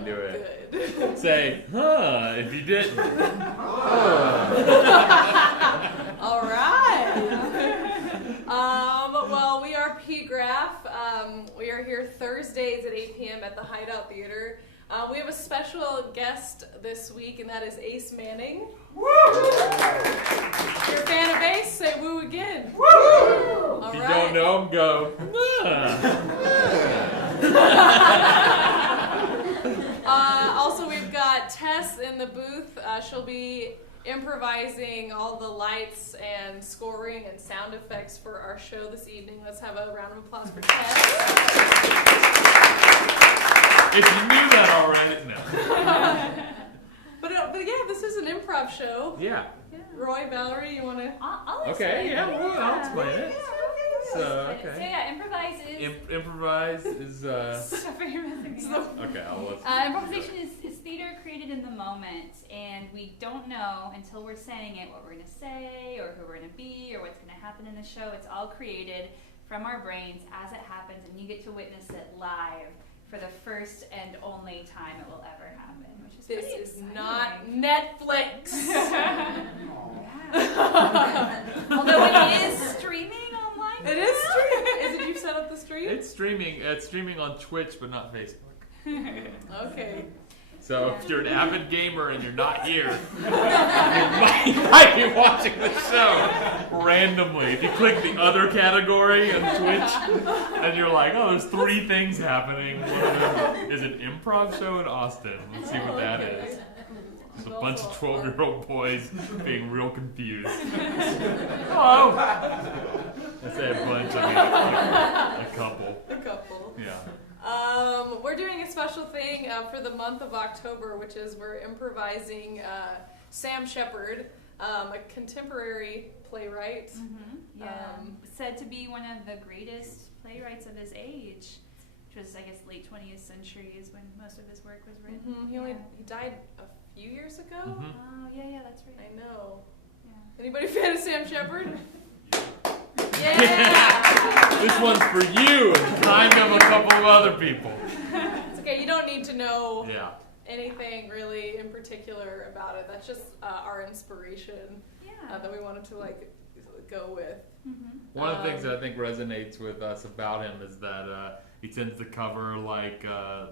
into it. Good. Say, if you didn't. All right. Well, we are P-Graph. We are here Thursdays at 8 p.m. at the Hideout Theater. We have a special guest this week, and that is Ace Manning. Woo! If you're a fan of Ace, say woo again. Woo! All If you right. don't know him, go. Also, we've got Tess in the booth. She'll be improvising all the lights and scoring and sound effects for our show this evening. Let's have a round of applause for Tess. If you knew that already, no. But yeah, this is an improv show. Yeah. Roy, Valerie, you want to? I'll Okay, explain yeah, it. well, I'll explain it. So, So okay. yeah, improvise is... Improvise is, Stuff you're messing me up. okay, I'll listen. Improvisation is theater created in the moment, and we don't know until we're saying it what we're going to say, or who we're going to be, or what's going to happen in the show. It's all created from our brains as it happens, and you get to witness it live for the first and only time it will ever happen, which is This pretty is exciting. not Netflix. Although it is streaming online. It is streaming. Is it you set up the stream? It's streaming on Twitch, but not Facebook. Okay. So if you're an avid gamer and you're not here, you might be watching the show randomly. If you click the other category on Twitch, and you're like, oh, there's 3 things happening. One of them is an improv show in Austin. Let's see what that is. Just a bunch of 12-year-old boys being real confused. Hello. I say a bunch, I mean a couple. A couple. Yeah. We're doing a special thing for the month of October, which is we're improvising Sam Shepard, a contemporary playwright. Mm-hmm. Yeah. Said to be one of the greatest playwrights of his age, which was, I guess, late 20th century is when most of his work was written. Mm-hmm. He died a few years ago. Mm-hmm. Oh, yeah, that's right. I know. Yeah. Anybody fan of Sam Shepard? Yeah. This one's for you and kind of a couple of other people. It's okay. You don't need to know Yeah. anything really in particular about it. That's just our inspiration Yeah. that we wanted to go with. Mm-hmm. One of the things that I think resonates with us about him is that he tends to cover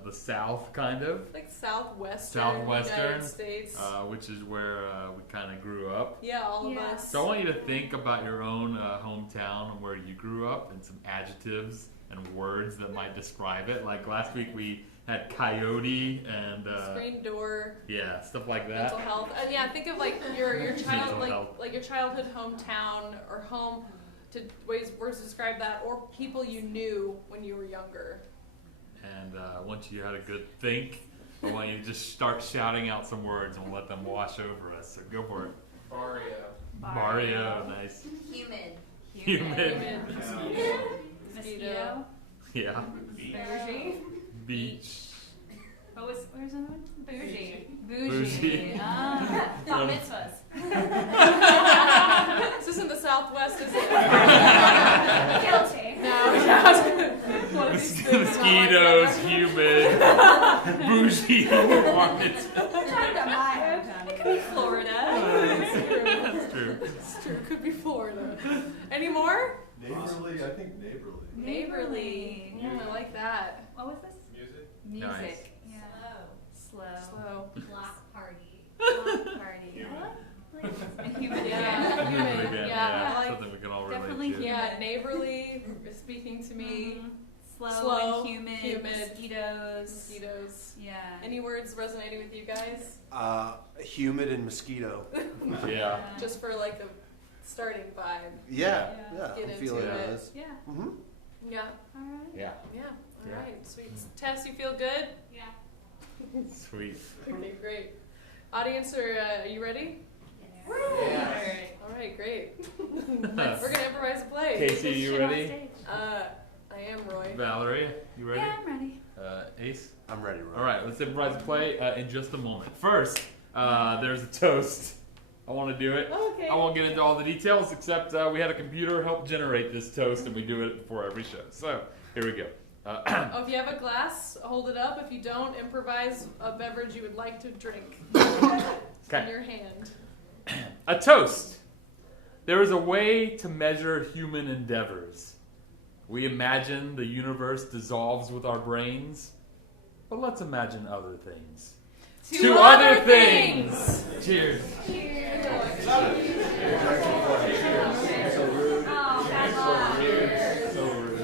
the South, kind of. Like Southwestern United States. Which is where we kind of grew up. Yeah, all of Yeah. us. So I want you to think about your own hometown and where you grew up and some adjectives and words that might describe it. Like last week we had coyote and Screen door, yeah, stuff like that. mental health, and yeah, think of your child Mental health. like your childhood hometown or home to words to describe that, or people you knew when you were younger. And once you had a good think, I want you to just start shouting out some words and we'll let them wash over us. So go for it. Barrio, nice. Humid. Humid. Mosquito. Yeah. Bougie. Beach. Where's another one? Bougie. Bougie. Bat mitzvahs. This isn't the Southwest, is it? Guilty. No. One of these things is not like Mosquitoes, that. humid, bougie, markets. It could be Florida. That's true. It's true. Could be Florida. Any more? Neighborly, I think neighborly. Neighborly. Yeah. I like that. What was this? Music. Music. Nice. Yeah. Slow. Slow. Block party. Block party. And humid Yeah. again. Humid again, Yeah, yeah. I like- Something we can all relate Definitely to. Yeah, neighborly is speaking to me. Mhm. Slow, Slow, and humid. Mosquitoes. Mosquitoes. Yeah. Any words resonating with you guys? Humid and mosquito. Yeah. Just for like the starting vibe. Yeah, Yeah. Get I'm into feeling it. this. Yeah. Mm-hmm. Yeah. All right. Yeah. Yeah. All Yeah. right. Sweet. Tess, you feel good? Yeah. Sweet. Okay, great. Audience, are you ready? Yes. All right, great. We're gonna improvise a play. Casey, you Shit on ready? stage. I am Roy. Valerie, you ready? Yeah, I'm ready. Ace? I'm ready, Ron. All right, let's improvise a play in just a moment. First, there's a toast. I want to do it. Okay. I won't get into all the details, except we had a computer help generate this toast, and we do it before every show. So, here we go. Oh, if you have a glass, hold it up. If you don't, improvise a beverage you would like to drink. In your hand. A toast. There is a way to measure human endeavors. We imagine the universe dissolves with our brains, but let's imagine other things. To other things. Cheers. Cheers. So rude. Oh, bad luck. So rude.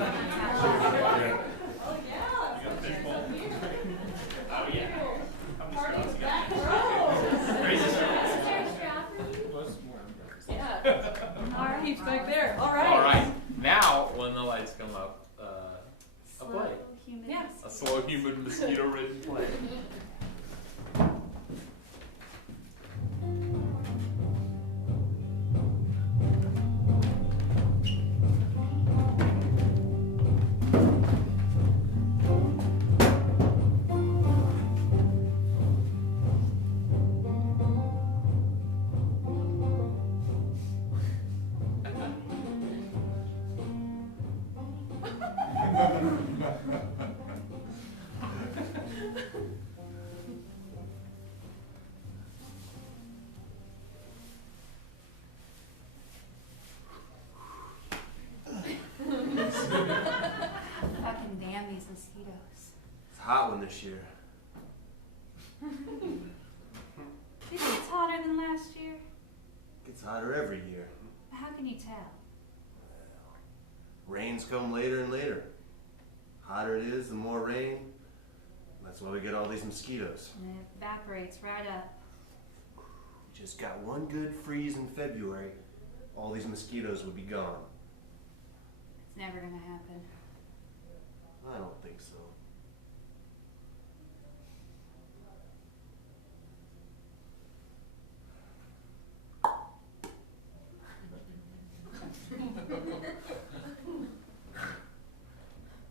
Yeah. Keeps back there. All right. All right. Now, when the lights come up, a play. Human. Yes. A slow human mosquito-ridden play. Fucking damn these mosquitoes. It's a hot one this year. You think it's hotter than last year? Gets hotter every year. How can you tell? Rains come later and later. Hotter it is, the more rain. That's why we get all these mosquitoes. And it evaporates right up. We just got one good freeze in February. All these mosquitoes would be gone. It's never gonna happen. I don't think so.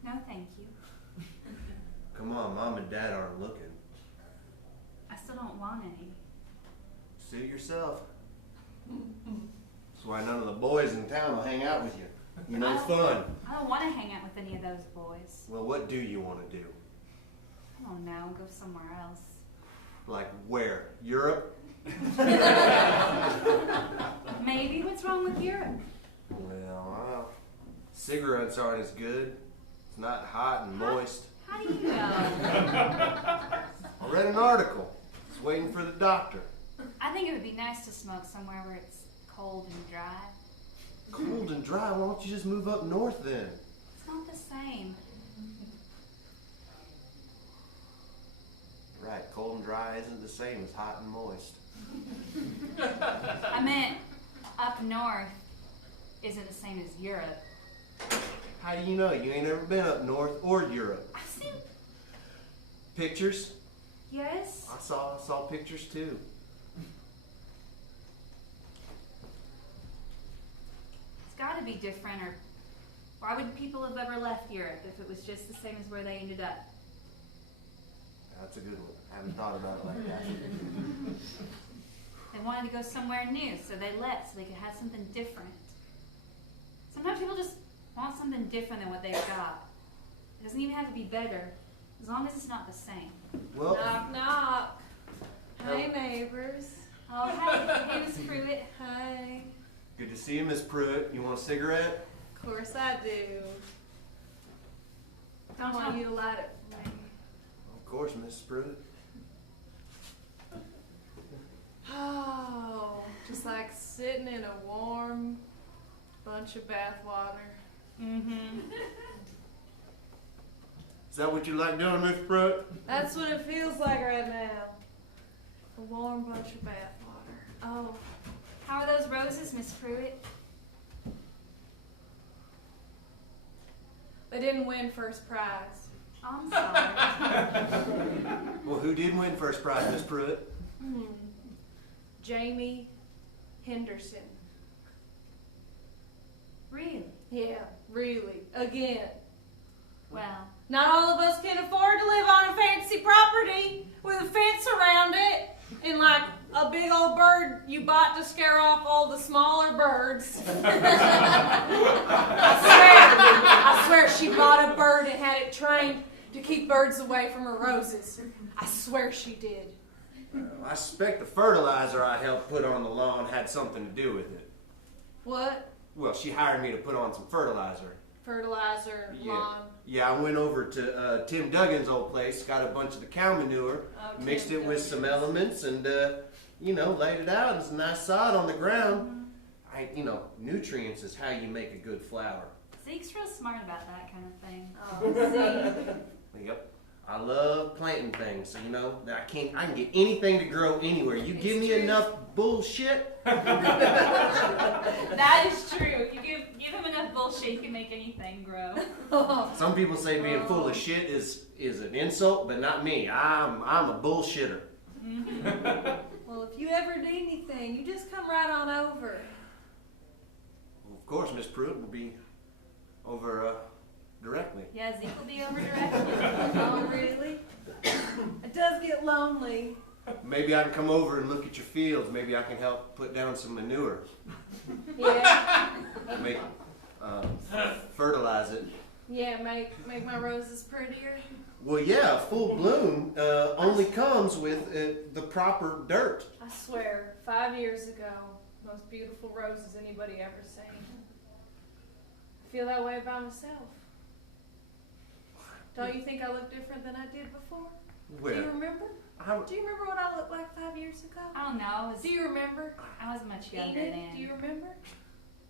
No, thank you. Come on, Mom and Dad aren't looking. I still don't want any. Suit yourself. That's why none of the boys in town will hang out with you. You're no fun. I don't want to hang out with any of those boys. Well, what do you want to do? I don't know. Go somewhere else. Like where? Europe? Maybe. What's wrong with Europe? Well, cigarettes aren't as good. It's not hot and moist. How do you know? I read an article. Just waiting for the doctor. I think it would be nice to smoke somewhere where it's cold and dry. Cold and dry, why don't you just move up north then? It's not the same. Right, cold and dry isn't the same as hot and moist. I meant up north isn't the same as Europe. How do you know? You ain't ever been up north or Europe. I've seen. Pictures? Yes. I saw pictures too. It's got to be different, or why would people have ever left Europe if it was just the same as where they ended up? That's a good one. I haven't thought about it like that. They wanted to go somewhere new, so they left so they could have something different. Sometimes people just want something different than what they've got. It doesn't even have to be better, as long as it's not the same. Well, Knock, knock. Hi, neighbors. Oh, hey, Miss Pruitt. Hi. good to see you, Miss Pruitt. You want a cigarette? Of course I do. I Don't want tell you to light it for me. Of course, Miss Pruitt. Oh, just like sitting in a warm bunch of bath water. Mm-hmm. Is that what you like doing, Miss Pruitt? That's what it feels like right now. A warm bunch of bath water. Oh, How are those roses, Miss Pruitt? they didn't win first prize. Oh, I'm sorry. Well, who did win first prize, Miss Pruitt? Jamie Henderson. Really? Yeah, really. Again. Well, Not all of us can afford to live on a fancy property with a fence around it and like a big old bird you bought to scare off all the smaller birds. I swear she bought a bird and had it trained to keep birds away from her roses. I swear she did. I suspect the fertilizer I helped put on the lawn had something to do with it. What? Well, she hired me to put on some fertilizer. Fertilizer, lawn. Yeah, I went over to Tim Duggan's old place, got a bunch of the cow manure, mixed it with some elements, and laid it out. It's a nice sod on the ground. Nutrients is how you make a good flower. Zeke's real smart about that kind of thing. Oh, Yep. I love planting things, so I can get anything to grow anywhere. You give me enough bullshit. That is true. If you give him enough bullshit, he can make anything grow. Some people say being full of shit is an insult, but not me. I'm a bullshitter. Well, if you ever need anything, you just come right on over. Well, of course, Miss Pruitt will be over directly. Yeah, Zeke will be over directly. Oh, really? It does get lonely. Maybe I can come over and look at your fields. Maybe I can help put down some manure. Yeah. Fertilize it. Yeah, make my roses prettier. Well, yeah, full bloom only comes with the proper dirt. I swear, 5 years ago, most beautiful roses anybody ever seen. I feel that way about myself. Don't you think I look different than I did before? Where? Do you remember? Do you remember what I looked like 5 years ago? I don't know. Do you remember? I was much younger Enid, then. do you remember?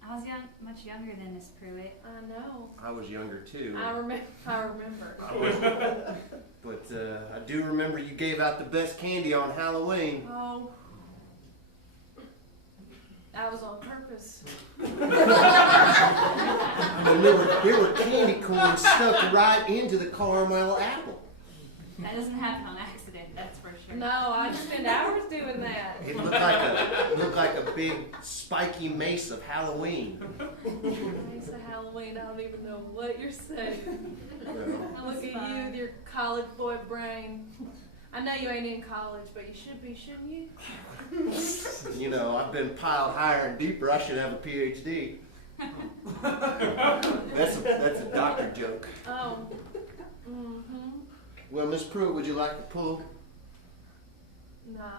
I was much younger than Miss Pruitt. I know. I was younger too. I remember. But I do remember you gave out the best candy on Halloween. Oh. That was on purpose. And there were candy corns stuck right into the caramel apple. That doesn't happen on accident, that's for sure. No, I spent hours doing that. It looked like a big spiky mace of Halloween. It's a Halloween. I don't even know what you're saying. I look at you fine. with your college boy brain. I know you ain't in college, but you should be, shouldn't you? I've been piled higher and deeper. I should have a PhD. That's a doctor joke. Oh. Mm-hmm. Well, Miss Pruitt, would you like to pull? No.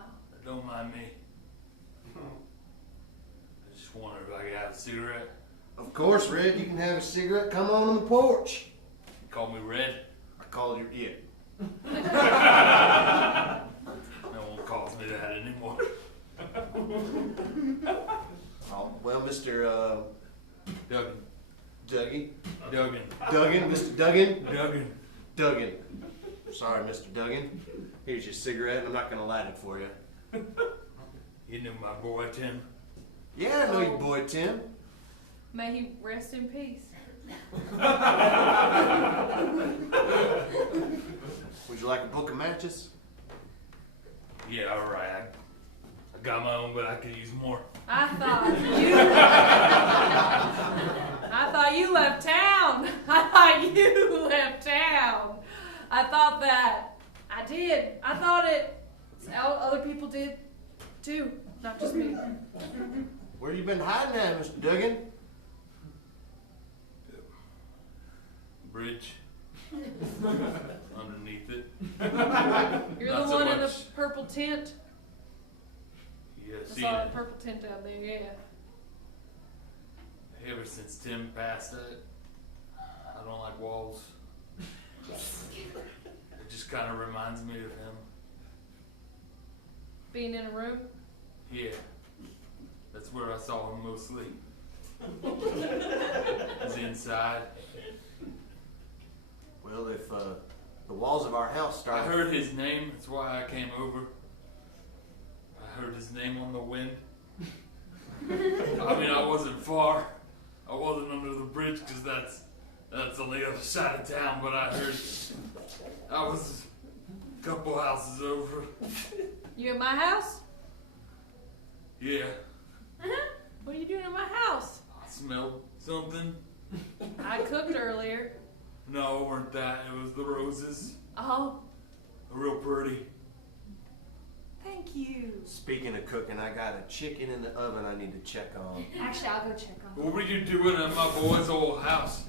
Don't mind me. I just wondered if I could have a cigarette. Of course, Red. You can have a cigarette. Come on the porch. You call me Red? I called you it. No one calls me that anymore. Oh, well, Mr. Duggan. Dougie? Duggan. Duggan? Mr. Duggan? Duggan. Duggan. Sorry, Mr. Duggan. Here's your cigarette, and I'm not going to light it for you. You knew my boy Tim? Yeah, I know your boy, Tim. May he rest in peace. Would you like a book of matches? Yeah, alright. I got my own, but I could use more. I thought you left town. I thought that. I did. I thought it. Other people did too, not just me. Where you been hiding at, Mr. Duggan? Bridge. Underneath it. You're Not the so one in the much. purple tent. Yeah, I see, saw that purple tent out there, yeah. ever since Tim passed, I don't like walls. It just kind of reminds me of him. Being in a room? Yeah, that's where I saw him mostly. Was inside. Well, if the walls of our house I start... heard his name, that's why I came over. I heard his name on the wind. I mean, I wasn't far. I wasn't under the bridge because that's on the other side of town, but I heard I was a couple houses over. You at my house? Yeah, What are you doing at my house? I smelled something. I cooked earlier. No, it weren't that. It was the roses. Oh, Real pretty. thank Thank you. Speaking of cooking, I got a chicken in the oven I need to check on. Actually, I'll go check on. What were you doing at my boy's old house?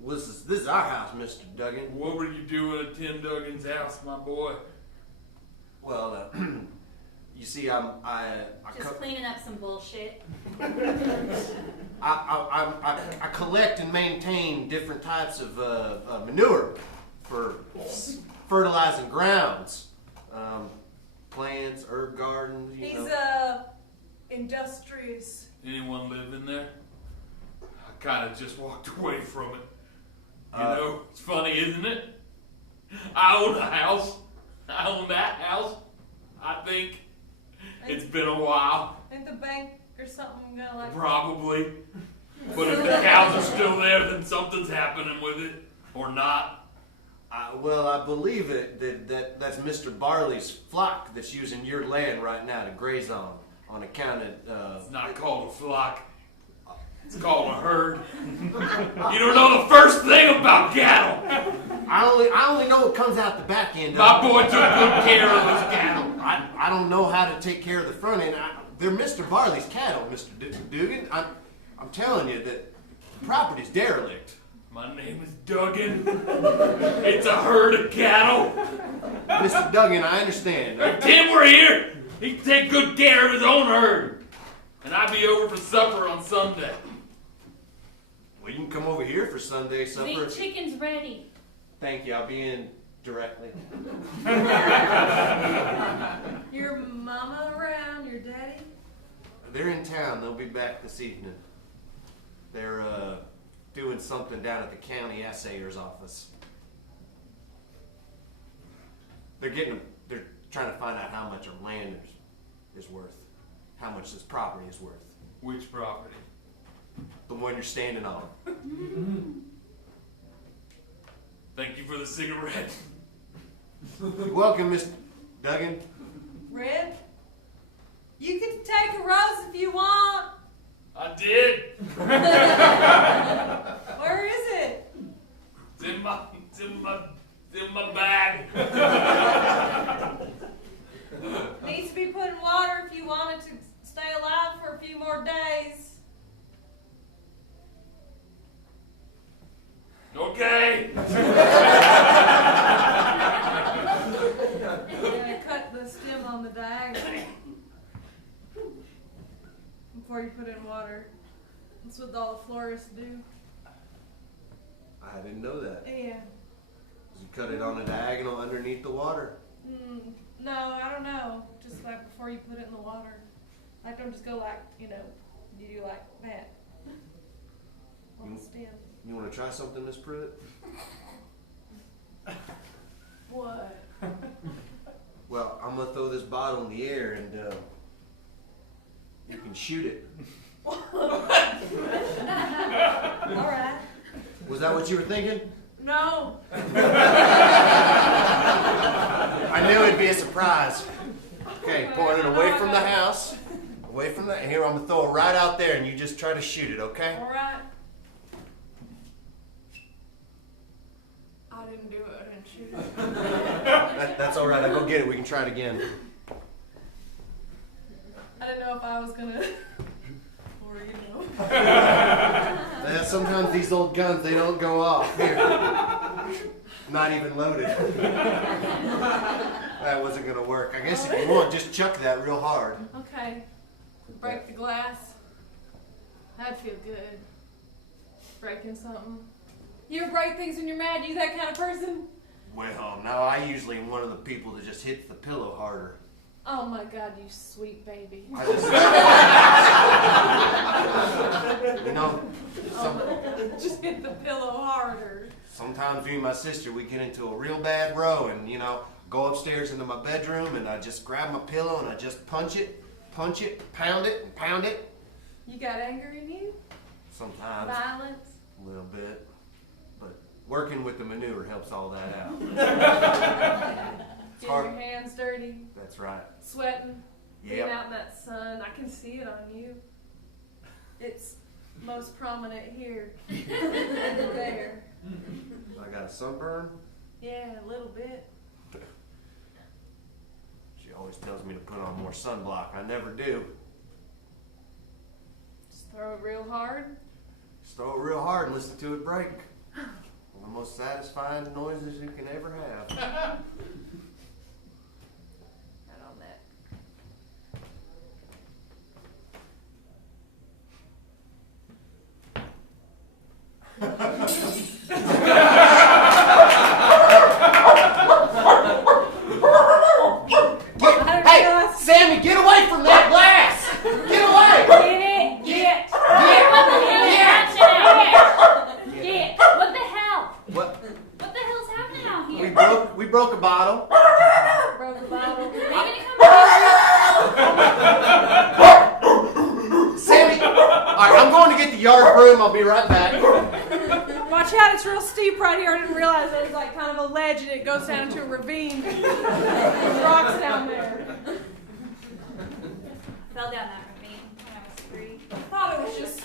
Well, this is our house, Mr. Duggan. What were you doing at Tim Duggan's house, my boy? Well, you see, I Just cleaning up some bullshit. I collect and maintain different types of manure for fertilizing grounds, plants, herb gardens. You He's know. Industrious. Anyone live in there? I kind of just walked away from it. You know, it's funny, isn't it? I own a house. I own that house. I think it's been a while. Ain't the bank or something gonna like? Probably. But if the cows are still there, then something's happening with it. Or not. Well, I believe that's Mr. Barley's flock that's using your land right now to graze on account of. It's not called a flock. It's called a herd. You don't know the first thing about cattle. I only know what comes out the back end. My boy took good care of his cattle. I don't know how to take care of the front end. They're Mr. Barley's cattle, Mr. Dugan. I'm telling you that the property's derelict. My name is Duggan. It's a herd of cattle. Mr. Duggan, I understand. If Tim were here, he'd take good care of his own herd. And I'd be over for supper on Sunday. Well, you can come over here for Sunday supper. The chicken's ready. Thank you. I'll be in directly. Your mama around, your daddy? They're in town. They'll be back this evening. They're doing something down at the county assayer's office. They're trying to find out how much our land is worth. How much this property is worth. Which property? The one you're standing on. Thank you for the cigarette. You're welcome, Mr. Duggan. Red? You can take a rose if you want. I did. Where is it? It's in my bag. Needs to be put in water if you want it to stay alive for a few more days. Okay. Cut the stem on the diagonal before you put it in water. That's what all the florists do. I didn't know that. Yeah. You cut it on a diagonal underneath the water. No, I don't know. Just like before you put it in the water. Like don't just go like, you do like that. On the stem. You want to try something, Miss Pruitt? What? Well, I'm going to throw this bottle in the air and you can shoot it. Alright. Was that what you were thinking? No. I knew it'd be a surprise. Okay, point it away from the house. Away from the... Here, I'm going to throw it right out there and you just try to shoot it, okay? Alright. I didn't do it. I didn't shoot it. That's all right. I'll go get it. We can try it again. I didn't know if I was gonna, or Sometimes these old guns, they don't go off. Here. Not even loaded. That wasn't going to work. I guess if you want, just chuck that real hard. Okay. Break the glass. That'd feel good. Breaking something. You ever break things when you're mad? You that kind of person? Well, no, I usually am one of the people that just hits the pillow harder. Oh my God, you sweet baby. I just, you know, Just hit the pillow harder. sometimes me and my sister, we get into a real bad row and, you know, go upstairs into my bedroom and I just grab my pillow and I just punch it, pound it, and pound it. You got anger in you? Sometimes, Violence? a little bit. But working with the manure helps all that out. Getting your hands dirty? That's right. Sweating? Being Yep. out in that sun? I can see it on you. It's most prominent here. And there. I got a sunburn. Yeah, a little bit. She always always tells me to put on more sunblock. I never do. Just throw it real hard. Just throw it real hard and listen to it break. One of the most satisfying noises you can ever have. Right on that. Hey, Sammy, get away from that glass! Get away! Get! What the hell? What the hell? What? What the hell's happening out here? We broke a bottle. Broke the bottle. Are they gonna come back? Sammy, alright, I'm going to get the yard broom. I'll be right back. Watch out, it's real steep right here. I didn't realize that it's like kind of a ledge and it goes down into a ravine. There's rocks down there. Fell down that ravine when I was 3. I thought it was just,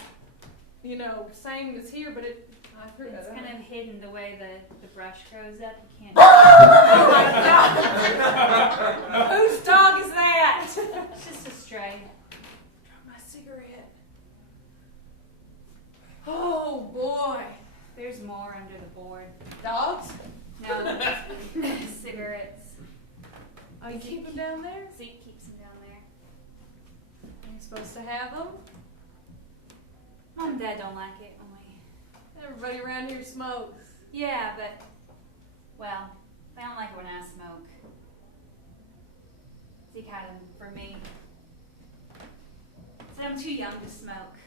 same as here, but I heard It's kind of hidden the way the brush grows up. You can't. Oh my God! Whose dog is that? It's just a stray. Drop my cigarette. Oh boy. There's more under the board. Dogs? No, cigarettes. Oh, you keep them down there? Zeke keeps them down there. Are you supposed to have them? Mom and Dad don't like it when we. Everybody around here smokes. Yeah, but well, they don't like it when I smoke. Zeke had them for me. Said I'm too young to smoke.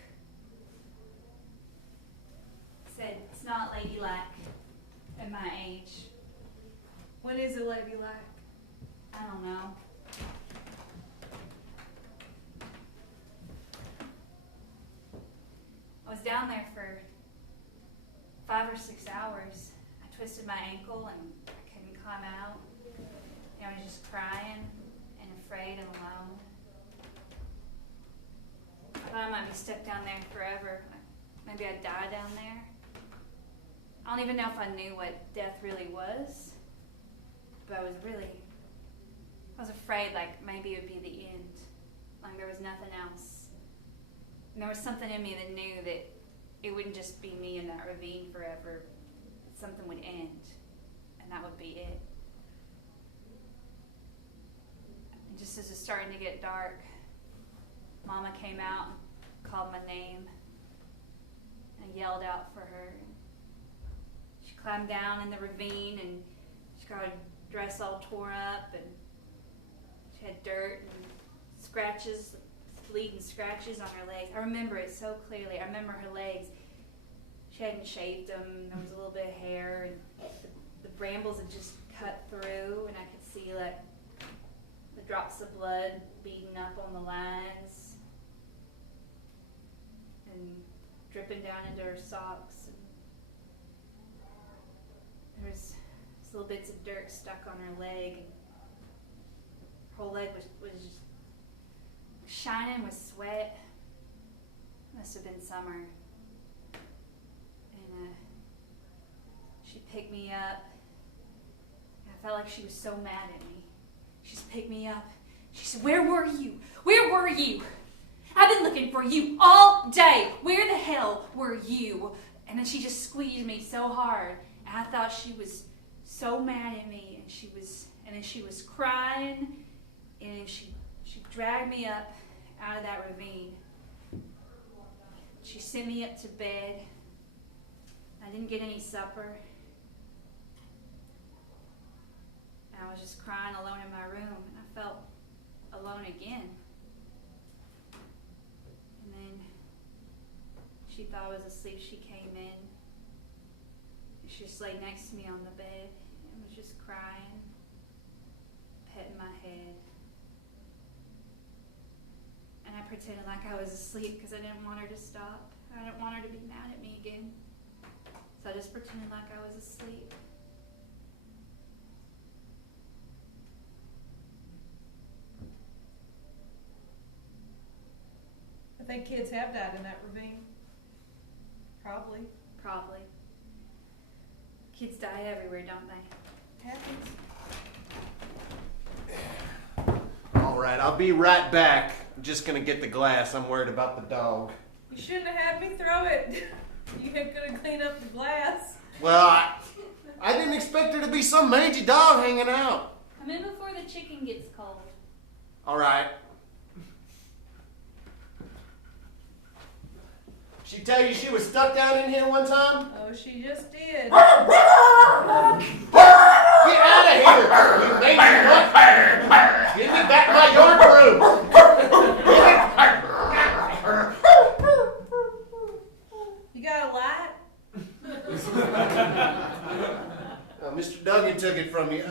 Said it's not ladylike at my age. When is it ladylike? I don't know. I was down there for 5 or 6 hours. I twisted my ankle and I couldn't climb out. And I was just crying and afraid and alone. I thought I might be stuck down there forever. Maybe I'd die down there. I don't even know if I knew what death really was. But I was afraid like maybe it would be the end. Like there was nothing else. And there was something in me that knew that it wouldn't just be me in that ravine forever. Something would end. And that would be it. And just as it was starting to get dark, Mama came out and called my name. And I yelled out for her. She climbed down in the ravine and she got her dress all tore up and she had dirt and scratches, bleeding scratches on her legs. I remember it so clearly. I remember her legs. She hadn't shaved them. There was a little bit of hair and the brambles had just cut through and I could see like the drops of blood beating up on the lines and dripping down into her socks. And there was little bits of dirt stuck on her leg. And her whole leg was just shining with sweat. Must have been summer. And she picked me up. And I felt like she was so mad at me. She just picked me up. She said, "Where were you? Where were you? I've been looking for you all day. Where the hell were you?" And then she just squeezed me so hard. And I thought she was so mad at me. And then she was crying. And she dragged me up out of that ravine. She sent me up to bed. I didn't get any supper. And I was just crying alone in my room. And I felt alone again. And then she thought I was asleep. She came in. And she just laid next to me on the bed and was just crying, petting my head. And I pretended like I was asleep because I didn't want her to stop. I didn't want her to be mad at me again. So I just pretended like I was asleep. I think kids have died in that ravine. Probably. Probably. Kids die everywhere, don't they? Happens. right, I'll be right back. I'm just gonna get the glass. I'm worried about the dog. You shouldn't have had me throw it. You ain't gonna clean up the glass. Well, I didn't expect there to be some mangy dog hanging out. Come in before the chicken gets cold. All right. She tell you she was stuck down in here one time? Oh, she just did. Get out of here, you mangy what? Give me back my yard broom. You got a light? Mr. Duggan took it from you.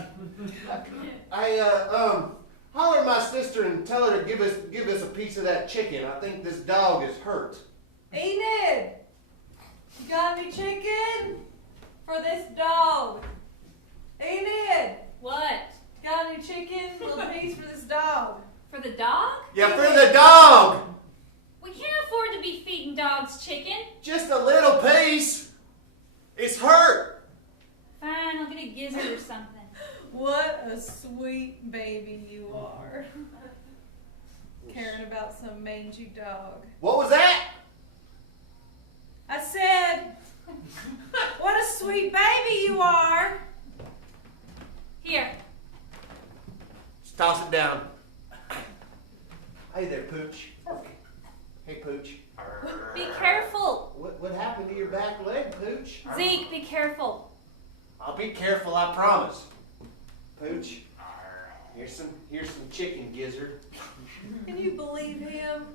Holler at my sister and tell her to give us a piece of that chicken. I think this dog is hurt. Enid! You got any chicken? For this dog. Enid! What? Got any chicken? A little piece for this dog. For the dog? Yeah, for the dog. We can't afford to be feeding dogs chicken. Just a little piece. It's hurt. Fine, I'll get a gizzard or something. What a sweet baby you are. Caring about some mangy dog. What was that? I said, what a sweet baby you are. Here. Just toss it down. Hey there, Pooch. Hey, Pooch. Be careful. What happened to your back leg, Pooch? Zeke, be careful. I'll be careful, I promise. Pooch, here's some chicken gizzard. Can you believe him?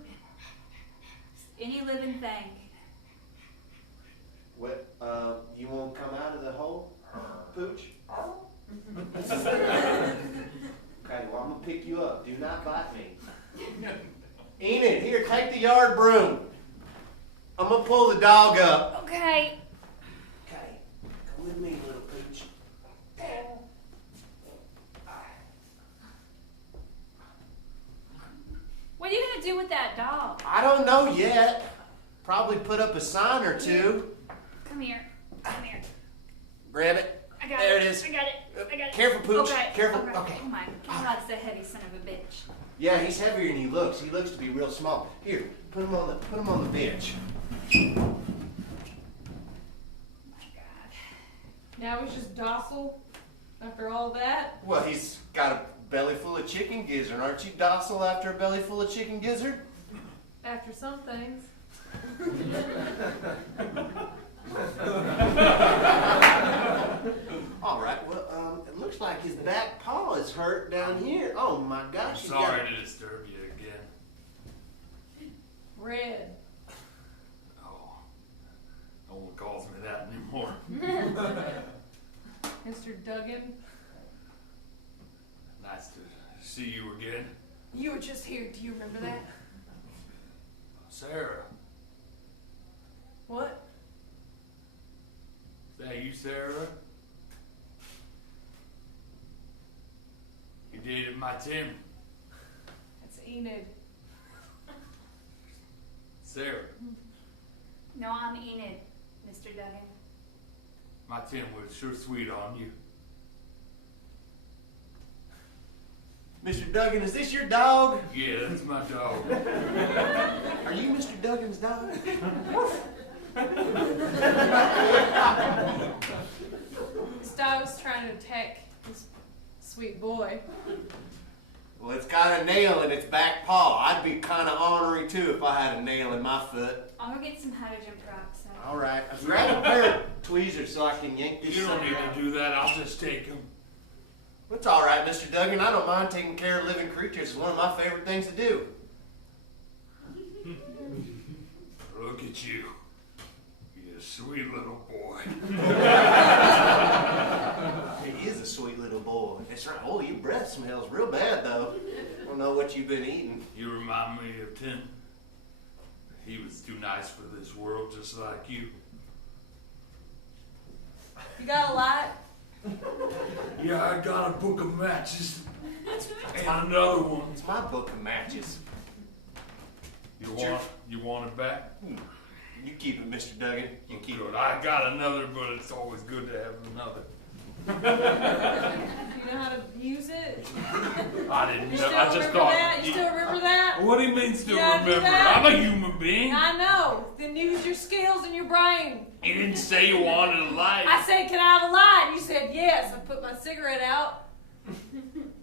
Any living thing. What, you won't come out of the hole, Pooch? Okay, well, I'm gonna pick you up. Do not bite me. Enid, here, take the yard broom. I'm gonna pull the dog up. Okay. Okay, come with me, little Pooch. What are you going to do with that dog? I don't know yet. Probably put up a sign or two. Come here. Come here. Grab it. I got There it. it is. I got it. I got it. Careful, Pooch. Okay. Careful. Okay. Okay. Oh my God, that's a heavy son of a bitch. Yeah, he's heavier than he looks. He looks to be real small. Here, put him on the bench. Oh my God. Now he's just docile after all that. Well, he's got a belly full of chicken gizzard. Aren't you docile after a belly full of chicken gizzard? After some things. All right. Well, it looks like his back paw is hurt down here. Oh my gosh. he's Sorry got- to disturb you again. Red. Oh, no one calls me that anymore. Mr. Duggan. Nice to see you again. You were just here. Do you remember that? Sarah, What? is that you, Sarah? You dated my Tim. That's Enid. Sarah, No, I'm Enid, Mr. Duggan. my Tim was sure sweet on you. Mr. Duggan, is this your dog? Yeah, that's my dog. Are you Mr. Duggan's dog? This dog was trying to attack this sweet boy. Well, it's got a nail in its back paw. I'd be kind of ornery too if I had a nail in my foot. I'll go get some hydrogen peroxide. All right, grab a pair of tweezers so I can yank this. You don't sucker need out. to do that. I'll just take him. It's all right, Mr. Duggan. I don't mind taking care of living creatures. It's one of my favorite things to do. Look at you. You sweet little boy. He is a sweet little boy. That's right. Oh, your breath smells real bad, though. I don't know what you've been eating. You remind me of Tim. He was too nice for this world, just like you. You got a light? Yeah, I got a book of matches. And another one. It's my book of matches. You want it back? You keep it, Mr. Duggan. You keep Good. it. I got another, but it's always good to have another. You know how to use it? I didn't You know. still I just remember thought. that? You still remember that? What do you mean still Yeah, I knew remember? that. I'm a human being. I know. Then use your skills and your brain. You didn't say you wanted a light. I said, can I have a light? You said yes. I put my cigarette out.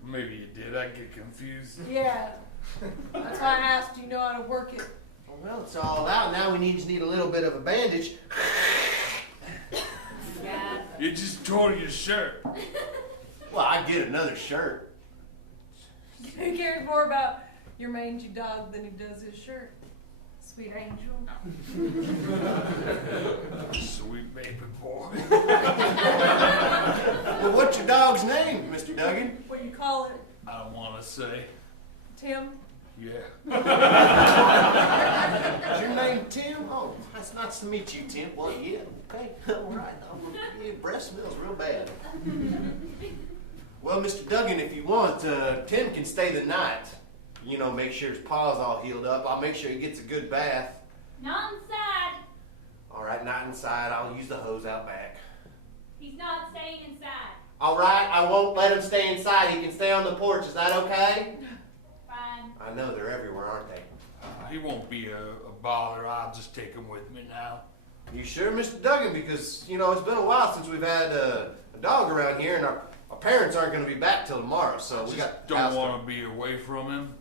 Maybe you did. I get confused. Yeah. That's why I asked you know how to work it. Well, it's all out. Now we just need a little bit of a bandage. Yeah. You just tore your shirt. Well, I get another shirt. He cares more about your mangy dog than he does his shirt. Sweet angel. Sweet baby boy. Well, what's your dog's name, Mr. Duggan? What you call it? I don't want to say. Tim? Yeah. Is your name Tim? Oh, it's nice to meet you, Tim. Well, yeah, okay. All right. Your breath smells real bad. Well, Mr. Duggan, if you want, Tim can stay the night. You know, make sure his paw's all healed up. I'll make sure he gets a good bath. Not inside. All right, not inside. I'll use the hose out back. He's not staying inside. All right, I won't let him stay inside. He can stay on the porch. Is that okay? Fine. I know they're everywhere, aren't they? He won't be a bother. I'll just take him with me now. You sure, Mr. Duggan? Because, you know, it's been a while since we've had a dog around here, and our parents aren't going to be back till tomorrow, so we got Don't want to be away from him.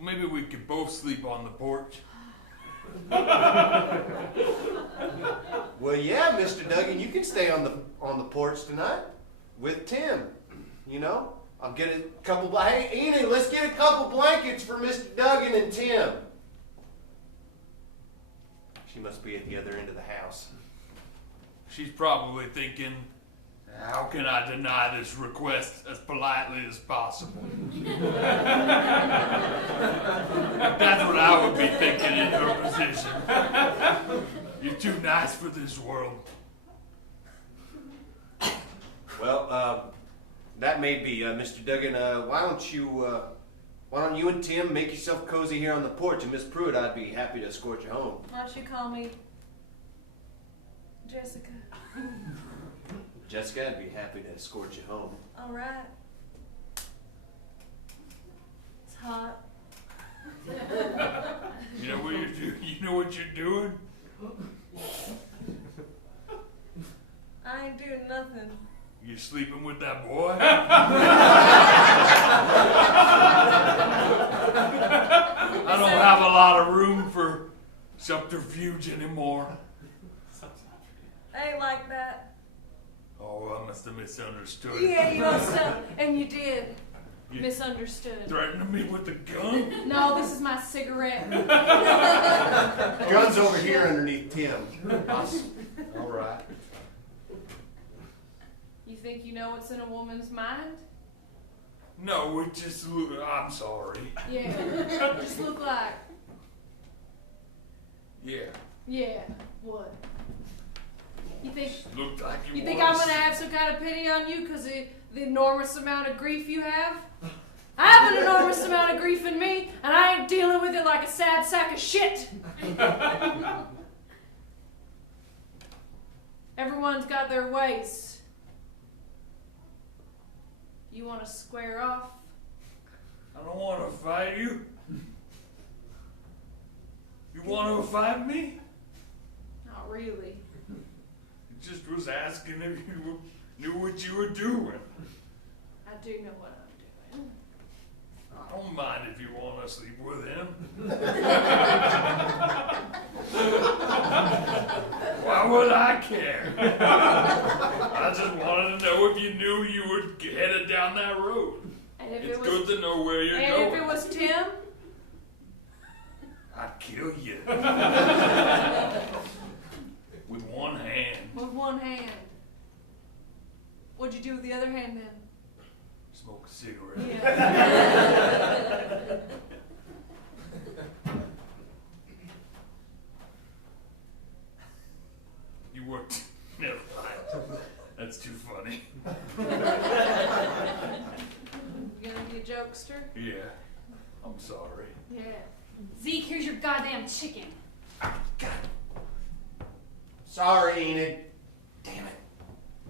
Maybe we could both sleep on the porch. Well, yeah, Mr. Duggan, you can stay on the porch tonight with Tim. You know, I'll get a couple. Hey, Enid, let's get a couple blankets for Mr. Duggan and Tim. She must be at the other end of the house. She's probably thinking, how can I deny this request as politely as possible? That's what I would be thinking in her position. You're too nice for this world. Well, that may be, Mr. Duggan. Why don't you and Tim make yourself cozy here on the porch, and Miss Pruitt, I'd be happy to escort you home. Why don't you call me Jessica? Jessica, I'd be happy to escort you home. All right. It's hot. You know what you do? You know what you're doing? I ain't doing nothing. You sleeping with that boy? I don't have a lot of room for subterfuge anymore. I ain't like that. Oh, I must have misunderstood. Yeah, you must have. And you did. You Misunderstood. threatening me with a gun? No, this is my cigarette. Gun's over here underneath Tim. All right. You think you know what's in a woman's mind? No, we just look. I'm sorry. Yeah. Just look like. Yeah. Yeah. What? You think? Looked like it You think was. I'm gonna have some kind of pity on you because of the enormous amount of grief you have? I have an enormous amount of grief in me, and I ain't dealing with it like a sad sack of shit. Everyone's got their ways. You want to square off? I don't want to fight you. You want to fight me? Not really. Just was asking if you knew what you were doing. I do know what I'm doing. I don't mind if you want to sleep with him. Why would I care? I just wanted to know if you knew you were headed down that road. And if It's it was, good to know where you're and going. if it was Tim, I'd kill you. With one hand. with one hand. What'd you do with the other hand then? Smoke a cigarette. Yeah. You worked. Never mind. That's too funny. You gonna be a jokester? Yeah. I'm sorry. Yeah. Zeke, here's your goddamn chicken. Sorry, Enid. Damn it.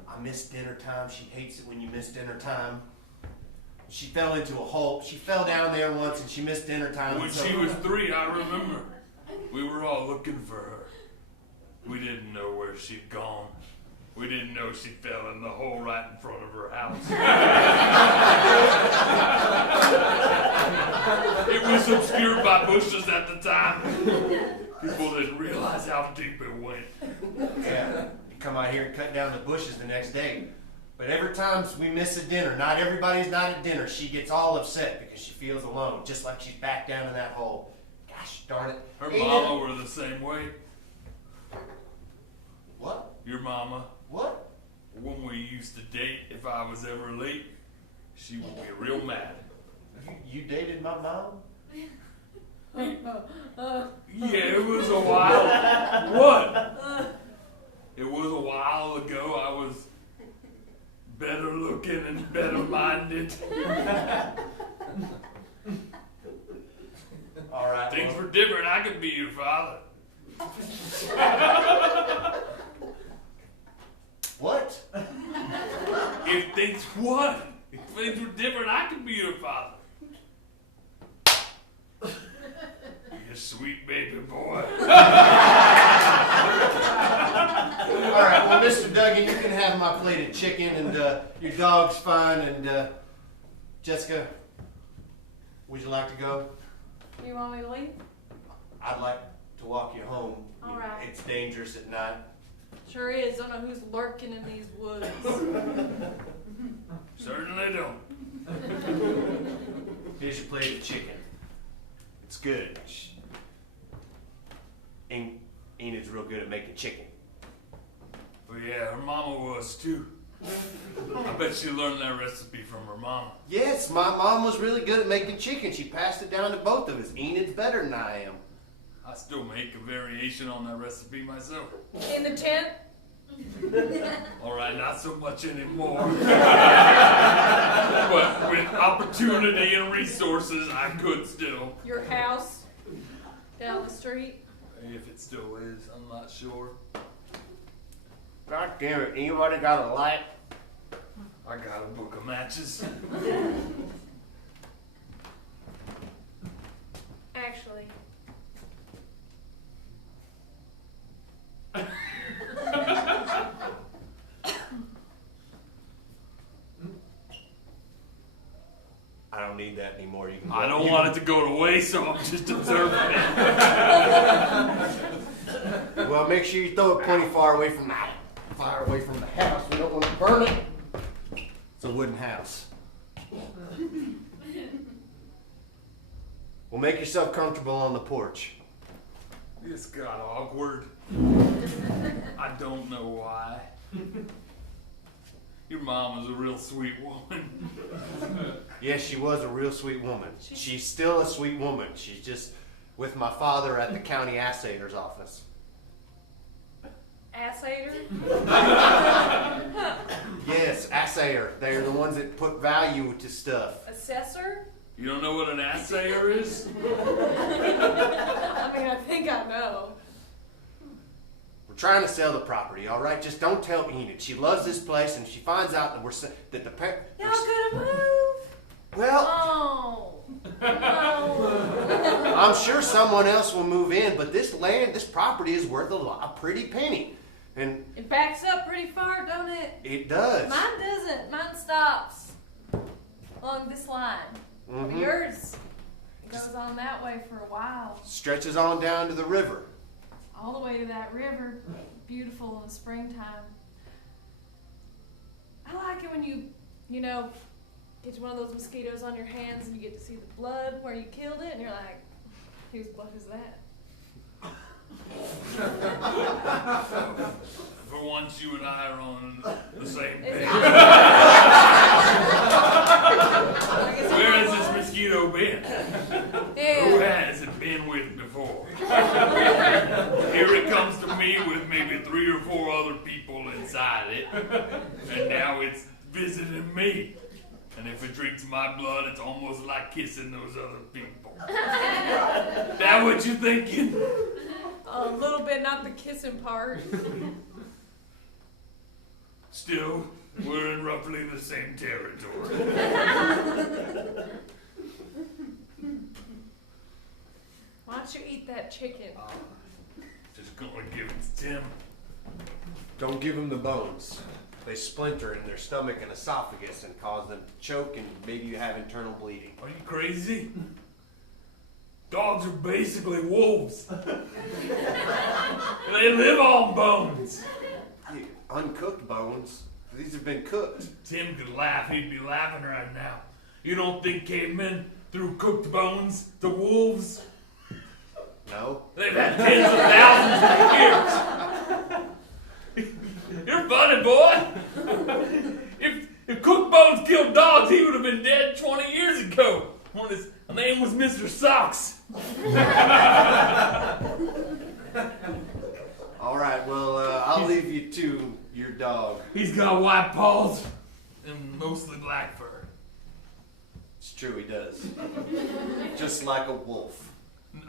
I missed dinner time. She hates it when you miss dinner time. She fell into a hole. She fell down there once and she missed dinner time. When she was 3, I remember. We were all looking for her. We didn't know where she'd gone. We didn't know she fell in the hole right in front of her house. It was obscured by bushes at the time. People didn't realize how deep it went. Yeah, you come out here and cut down the bushes the next day. But every time we miss a dinner, not everybody's not at dinner, she gets all upset because she feels alone, just like she's back down in that hole. Gosh darn it. Her mama were the same way. What? Your mama. What? When we used to date, if I was ever late, she would get real mad. You dated my mom? Yeah, it was a while. What? It was a while ago. I was better looking and better minded. All right. Things were different. I could be your father. What? If things what? If things were different, I could be your father. You sweet baby boy. All right, well, Mr. Duggan, you can have my plate of chicken, and your dog's fine, and Jessica, would you like to go? You want me to leave? I'd like to walk you home. All right. It's dangerous at night. Sure is. Don't know who's lurking in these woods. Certainly don't. Here's your plate of chicken. It's good. Enid's real good at making chicken. But yeah, her mama was too. I bet she learned that recipe from her mama. Yes, my mom was really good at making chicken. She passed it down to both of us. Enid's better than I am. I still make a variation on that recipe myself. In the tent? All right, not so much anymore. But with opportunity and resources, I could still. Your house? Down the street? If it still is, I'm not sure. God damn it, anybody got a light? I got a book of matches. Actually. I don't need that anymore. You can I don't want it to go to waste, so I'm just observing it. Well, make sure you throw it plenty far away from the house. We don't want to burn it. It's a wooden house. Well, make yourself comfortable on the porch. This got awkward. I don't know why. Your mom is a real sweet woman. Yes, she was a real sweet woman. She's still a sweet woman. She's just with my father at the county assayer's office. Assayer? Yes, assayer. They're the ones that put value to stuff. Assessor? You don't know what an assayer is? I mean, I think I know. We're trying to sell the property, all right? Just don't tell Enid. She loves this place, and if she finds out that that the Y'all gonna move? well, Oh. No. I'm sure someone else will move in, but this property is worth a pretty penny, and It backs up pretty far, don't it? it does. Mine doesn't. Mine stops along this line. But Mhm. yours goes on that way for a while. Stretches on down to the river. All the way to that river. Beautiful in the springtime. I like it when you get you one of those mosquitoes on your hands and you get to see the blood where you killed it and you're like, whose blood is that? For once, you and I are on the same Is page. it- Where has this mosquito been? Who Yeah. has it been with before? Here it comes to me with maybe 3 or 4 other people inside it, and now it's visiting me. And if it drinks my blood, it's almost like kissing those other people. That what you thinking? A little bit, not the kissing part. Still, we're in roughly the same territory. that chicken. Just gonna give it to Tim. Don't give them the bones. They splinter in their stomach and esophagus and cause them to choke, and maybe you have internal bleeding. Are you crazy? Dogs are basically wolves. They live on bones. Uncooked bones. These have been cooked. Tim could laugh. He'd be laughing right now. You don't think cavemen threw cooked bones to wolves? No. They've had tens of thousands of years. You're funny, boy. If cooked bones killed dogs, he would have been dead 20 years ago. His name was Mr. Socks. All right, well, I'll leave you to your dog. He's got white paws and mostly black fur. It's true, he does. Just like a wolf.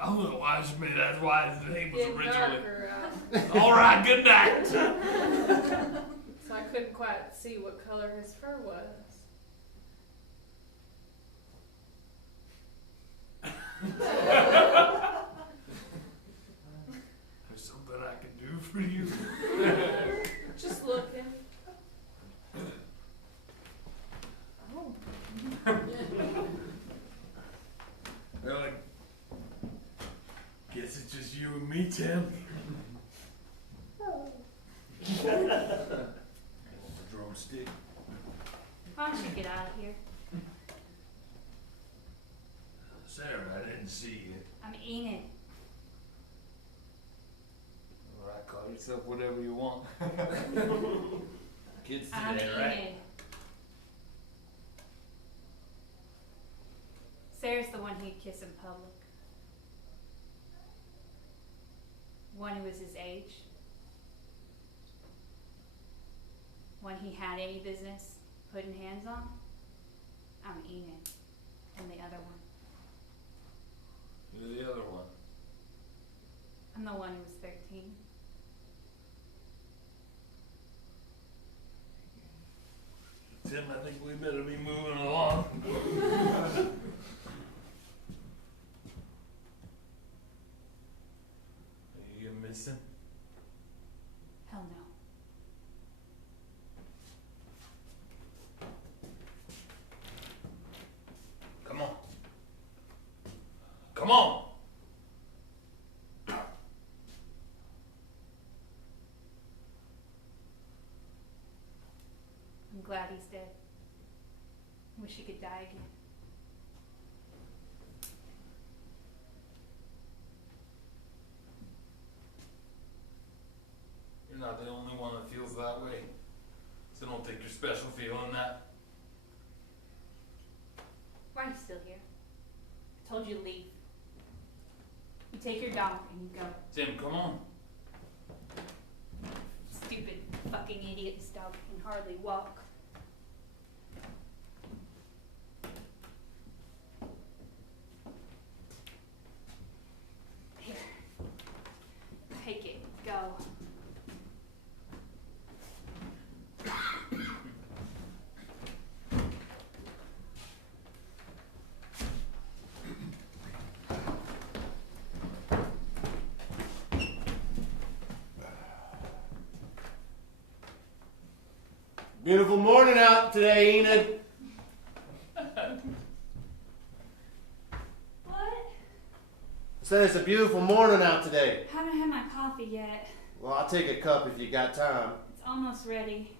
Oh, I just mean that's why his name was Getting originally. darker, All right, good night. so I couldn't quite see what color his fur was. There's something I can do for you. Just looking. Oh. Well, I guess it's just you and me, Tim. Drumstick. Why don't you get out of here? Sarah, I didn't see you. I'm Enid. All right, call yourself whatever you want. Kids I'm today, Enid. right? Sarah's the one he'd kiss in public. One who was his age. One he had any business putting hands on. I'm Enid. And the other one. You're the other one. I'm the one who was 13. Tim, I think we better be moving along. Are you missing? Hell no. Come on. Come on. I'm glad he's dead. Wish he could die again. You're not the only one that feels that way. So don't take your special feeling that. Why are you still here? I told you to leave. You take your dog and you go. Tim, come on. Stupid fucking idiot, this dog can hardly walk. Here. Take it. Go. Beautiful morning out today, Enid. What? I said it's a beautiful morning out today. Haven't had my coffee yet. Well, I'll take a cup if you got time. It's almost ready.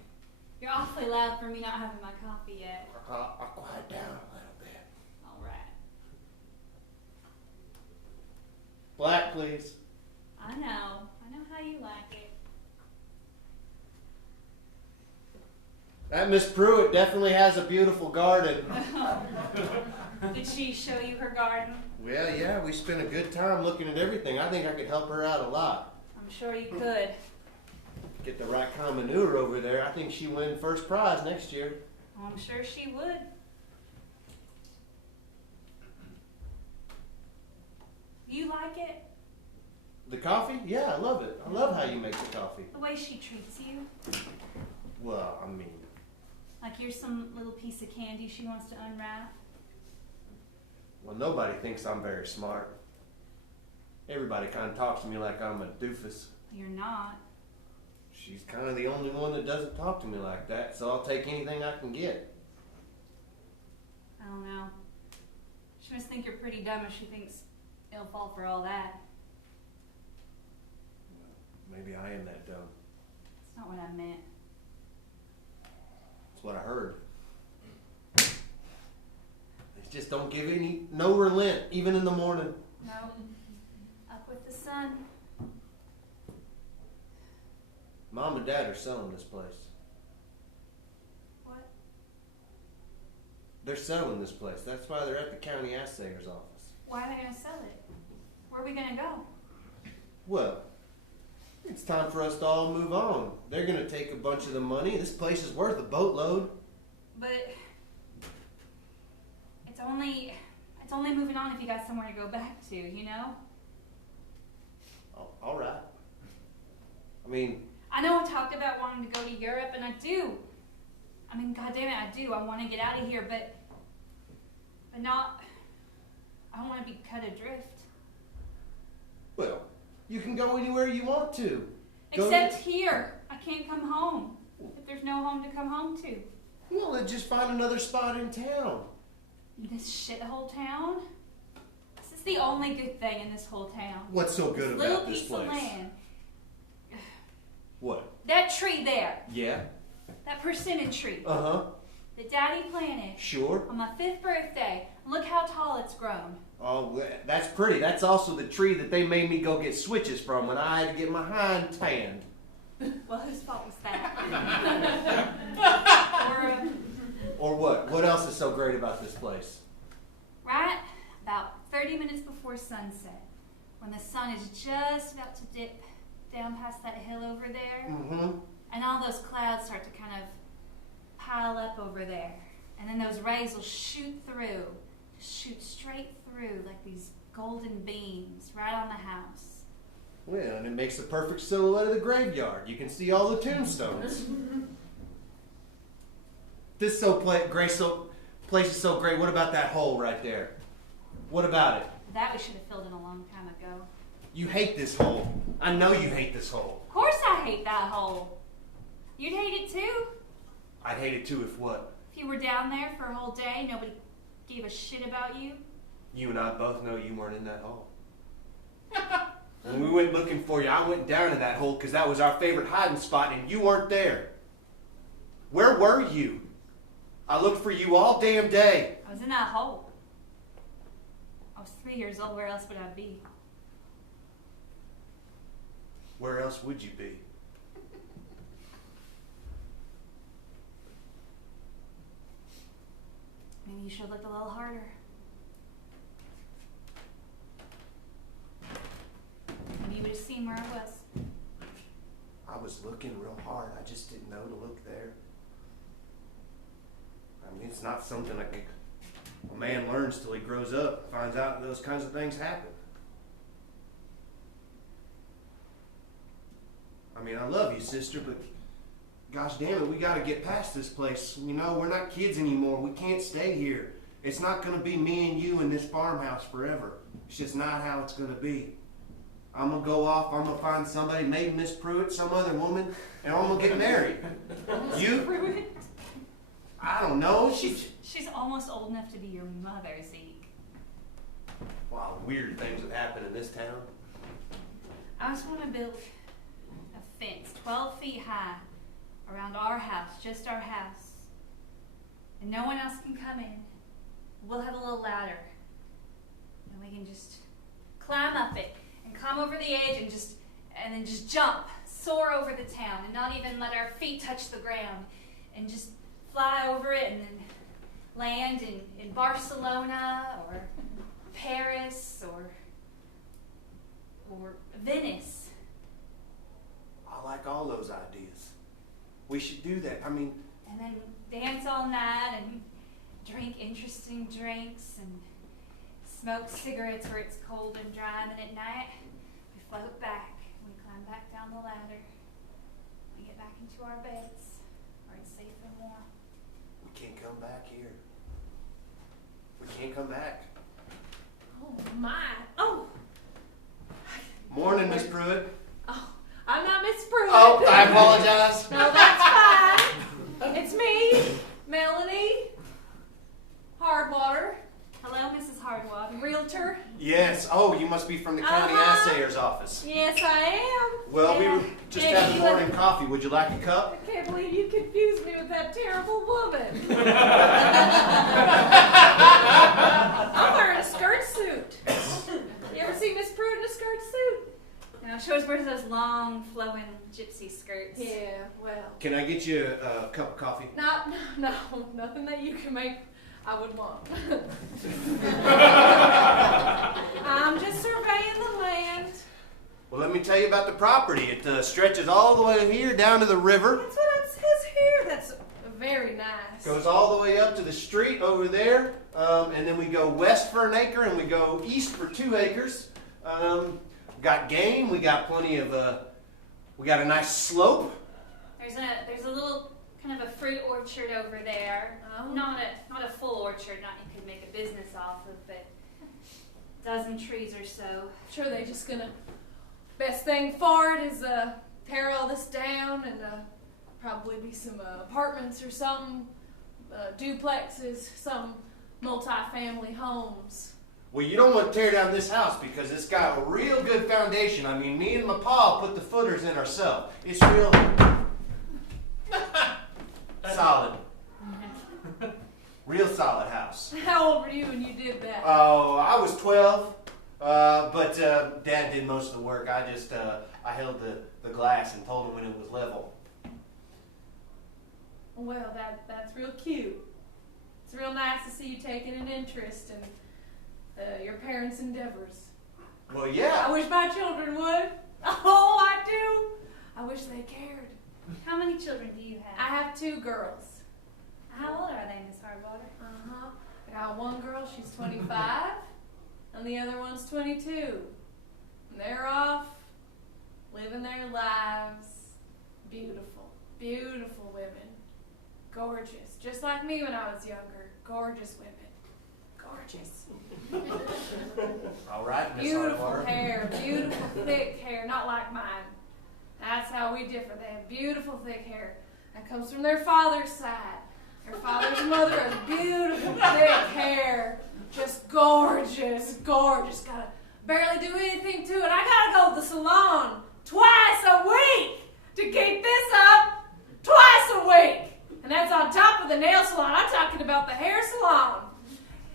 You're awfully loud for me not having my coffee yet. I'll quiet down a little bit. Alright. Black, please. I know how you like it. That Miss Pruitt definitely has a beautiful garden. Did she show you her garden? Well, yeah, we spent a good time looking at everything. I think I could help her out a lot. I'm sure you could. Get the right kind of manure over there. I think she win first prize next year. I'm sure she would. You like it? The coffee? Yeah, I love it. I love how you make the coffee. The way she treats you? Well, I mean, Like you're some little piece of candy she wants to unwrap? well, nobody thinks I'm very smart. Everybody kind of talks to me like I'm a doofus. You're not. She's kind of the only one that doesn't talk to me like that, so I'll take anything I can get. I don't know. She must think you're pretty dumb if she thinks it'll fall for all that. Maybe I am that dumb. That's not what I meant. That's what I heard. They just don't give no relent, even in the morning. No. Up with the sun. Mom and Dad are selling this place. What? They're selling this place. That's why they're at the county assayer's office. Why are they going to sell it? Where are we going to go? Well, it's time for us to all move on. They're going to take a bunch of the money. This place is worth a boatload. But it's only moving on if you got somewhere to go back to, you know? Oh, all right. I mean, I know I talked about wanting to go to Europe, and I do. I mean, goddamn it, I do. I want to get out of here, but not. I don't want to be cut adrift. well, you can go anywhere you want to. Except here. I can't come home. If there's no home to come home to. Well, then just find another spot in town. This shithole town? This is the only good thing in this whole town. What's so good Little about this piece place? of land. What? That tree there. Yeah? That persimmon tree. Uh-huh. That Daddy planted. Sure. On my 5th birthday. Look how tall it's grown. Oh, that's pretty. That's also the tree that they made me go get switches from when I had to get my hind tanned. Well, whose fault was that? Or what? What else is so great about this place? Right about 30 minutes before sunset, when the sun is just about to dip down past that hill over there, Mm-hmm. and all those clouds start to kind of pile up over there, and then those rays will shoot through, just shoot straight through like these golden beams right on the house. Well, and it makes the perfect silhouette of the graveyard. You can see all the tombstones. This place is so great. What about that hole right there? What about it? That we should have filled in a long time ago. You hate this hole. I know you hate this hole. Of course I hate that hole. You'd hate it too? I'd hate it too if what? If you were down there for a whole day, nobody gave a shit about you. You and I both know you weren't in that hole. When we went looking for you, I went down to that hole because that was our favorite hiding spot and you weren't there. Where were you? I looked for you all damn day. I was in that hole. I was 3 years old. Where else would I be? Where else would you be? Maybe you should have looked a little harder. Maybe you would have seen where I was. I was looking real hard. I just didn't know to look there. I mean, it's not something a man learns till he grows up, finds out those kinds of things happen. I mean, I love you, sister, but gosh damn it, we gotta get past this place. You know, we're not kids anymore. We can't stay here. It's not gonna be me and you in this farmhouse forever. It's just not how it's gonna be. I'm gonna go off, I'm gonna find somebody, maybe Miss Pruitt, some other woman, and I'm gonna get married. You? Pruitt? I don't know. She's almost old enough to be your mother, Zeke. Wow, weird things that happen in this town. I just want to build a fence 12 feet high around our house, just our house. And no one else can come in. We'll have a little ladder. And we can just climb up it and climb over the edge and then just jump, soar over the town and not even let our feet touch the ground and just fly over it and then land in Barcelona or Paris or Venice. I like all those ideas. We should do that. I mean, And then dance all night and drink interesting drinks and smoke cigarettes where it's cold and dry. And then at night, we float back. We climb back down the ladder. We get back into our beds where it's safe and warm. we can't come back here. We can't come back. Oh my! Oh, morning, Miss Pruitt. Oh, I'm not Miss Pruitt. Oh, I apologize. No, that's fine. It's me, Melanie Hardwater, Hello, Mrs. Hardwater. realtor. Yes. Oh, you must be from the county assayer's office. Yes, I am. Well, we were just Yeah, having you morning coffee. Would you like a cup? I can't believe you confused me with that terrible woman. I'm wearing a skirt suit. You ever see Miss Pruitt in a skirt suit? Now, she always wears those long, flowing gypsy skirts. Yeah, well. Can I get you a cup of coffee? No, nothing that you can make I would want. I'm just surveying the land. Well, let me tell you about the property. It stretches all the way here down to the river. That's what it says here. That's very nice. Goes all the way up to the street over there. And then we go west for an acre and we go east for 2 acres. Got game. We got plenty of, we got a nice slope. There's a little kind of a fruit orchard over there. Oh. Not a full orchard, not you could make a business off of, but a dozen trees or so. Sure, they just gonna. Best thing for it is tear all this down and probably be some apartments or some duplexes, some multi-family homes. Well, you don't want to tear down this house because it's got a real good foundation. I mean, me and my pa put the footers in ourselves. It's real solid. Real solid house. How old were you when you did that? Oh, I was 12, but Dad did most of the work. I just I held the glass and told him when it was level. Well, that's real cute. It's real nice to see you taking an interest in your parents' endeavors. Well, yeah. I wish my children would. Oh, I do. I wish they cared. How many children do you I have? have 2 girls. How old are they, Miss Hardwater? I got one girl, she's 25, and the other one's 22. And they're off living their lives. Beautiful, beautiful women. Gorgeous. Just like me when I was younger. Gorgeous women. Gorgeous. All right, Miss Beautiful Hardwater. hair, beautiful thick hair, not like mine. That's how we differ. They have beautiful thick hair. That comes from their father's side. Their father's mother has beautiful thick hair. Just gorgeous, gorgeous. Gotta barely do anything to it. I gotta go to the salon twice a week to keep this up. Twice a week. And that's on top of the nail salon. I'm talking about the hair salon.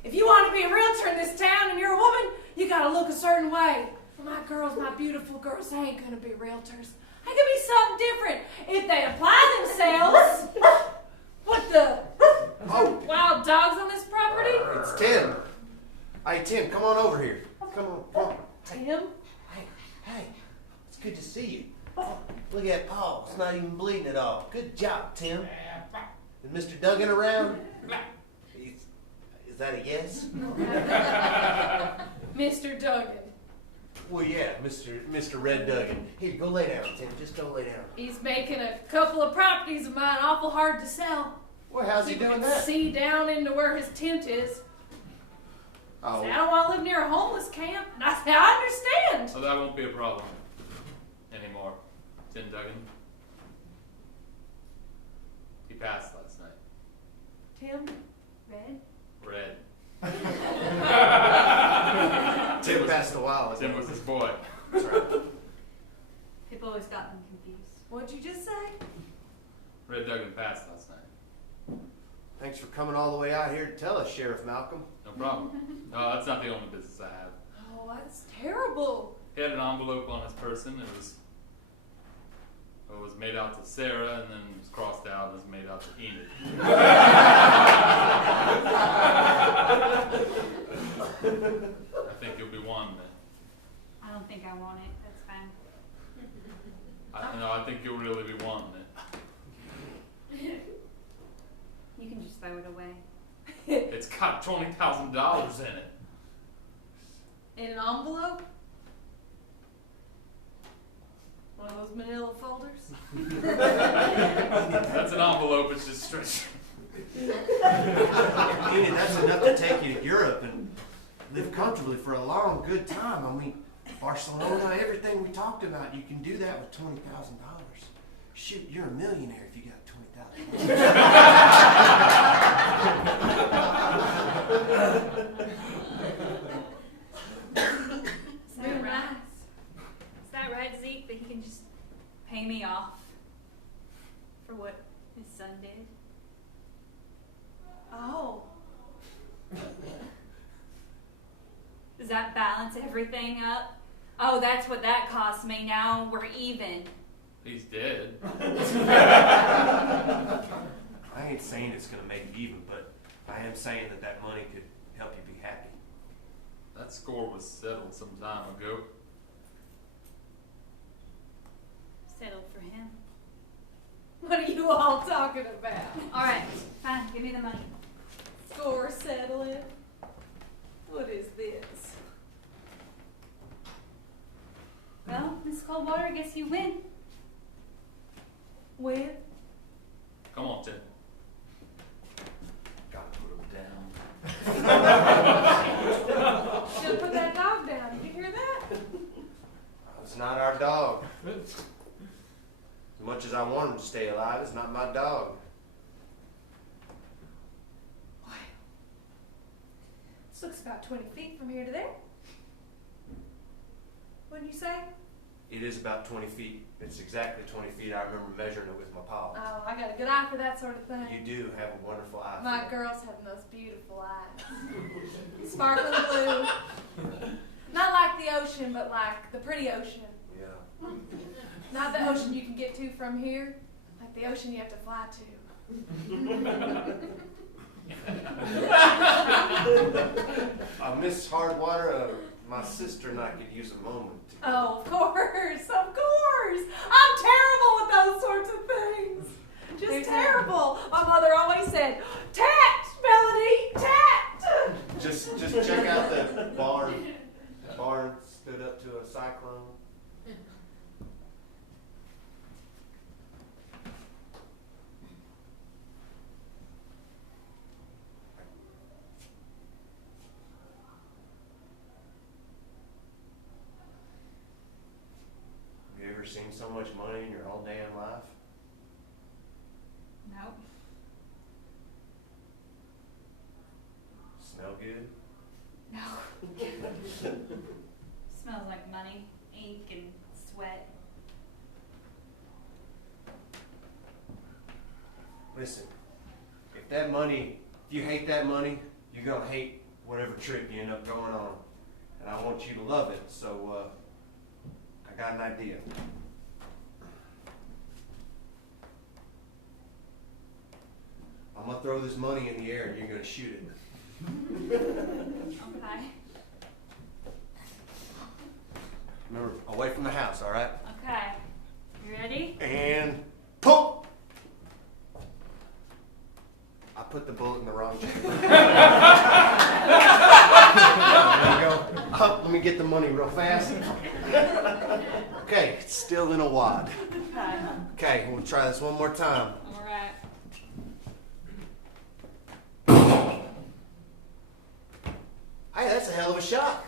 If you want to be a realtor in this town and you're a woman, you gotta look a certain way. For my girls, my beautiful girls, they ain't gonna be realtors. They could be something different if they apply themselves. What the? Oh, Wild dogs on this property? it's Tim. Hey, Tim, come on over here. Come on. Tim? Hey, it's good to see you. Oh, look at Paul. It's not even bleeding at all. Good job, Tim. Is Mr. Duggan around? Is that a yes? Mr. Duggan. Well, yeah, Mr. Red Duggan. Here, go lay down, Tim. Just go lay down. He's making a couple of properties of mine awful hard to sell. Well, how's he People doing can that? see down into where his tent is. Oh, Say, I don't want to live near a homeless camp. And I say, I understand. So that won't be a problem anymore. Tim Duggan. He passed last night. Tim? Red? Red. Tim passed a while ago. Tim was his boy. That's right. People always got them confused. What'd you just say? Red Duggan passed last night. Thanks for coming all the way out here to tell us, Sheriff Malcolm. No problem. No, that's not the only business I have. Oh, that's terrible. He had an envelope on his person. It was made out to Sarah, and then it was crossed out and was made out to Enid. I think you'll be wanting it. I don't think I want it. That's fine. I think you'll really be wanting it. You can just throw it away. It's got $20,000 in it. In an envelope? One of those manila folders? That's an envelope. It's just stretched. Enid, that's enough to take you to Europe and live comfortably for a long, good time. I mean, Barcelona, everything we talked about, you can do that with $20,000. Shoot, you're a millionaire if you got $20,000. Is that right? Is that right, Zeke, that he can just pay me off for what his son did? Oh. Does that balance everything up? Oh, that's what that cost me. Now we're even. He's dead. I ain't saying it's going to make it even, but I am saying that money could help you be happy. That score was settled some time ago. Settled for him. What are you all talking about? All right, fine. Give me the money. Score settling? What is this? Well, Miss Coldwater, I guess you win. Win? Come on, Ted. Gotta put him down. Should have put that dog down. Did you hear that? It's not our dog. As much as I want him to stay alive, it's not my dog. What? This looks about 20 feet from here to there. What'd you say? It is about 20 feet. It's exactly 20 feet. I remember measuring it with my paw. Oh, I got a good eye for that sort of thing. You do have a wonderful eye. My for it. girls have the most beautiful eyes. Sparkling blue. Not like the ocean, but like the pretty ocean. Yeah. Not the ocean you can get to from here. Like the ocean you have to fly to. Miss Hardwater, my sister and I could use a moment. Oh, of course, of course. I'm terrible with those sorts of things. Just There's terrible. My mother always said, "Tact, Melody, tact." Just check out the barn. The barn stood up to a cyclone. Have you ever seen so much money in your whole damn life? Nope. Smell good? No. Smells like money, ink, and sweat. Listen, if you hate that money, you're gonna hate whatever trip you end up going on. And I want you to love it, so I got an idea. I'm gonna throw this money in the air and you're gonna shoot it. Okay. Remember, away from the house, all right? Okay. You ready? And pull! I put the bullet in the wrong chamber. There we go. Let me get the money real fast. Okay, it's still in a wad. Okay. Okay, we'll try this one more time. All right. Hey, that's a hell of a shot.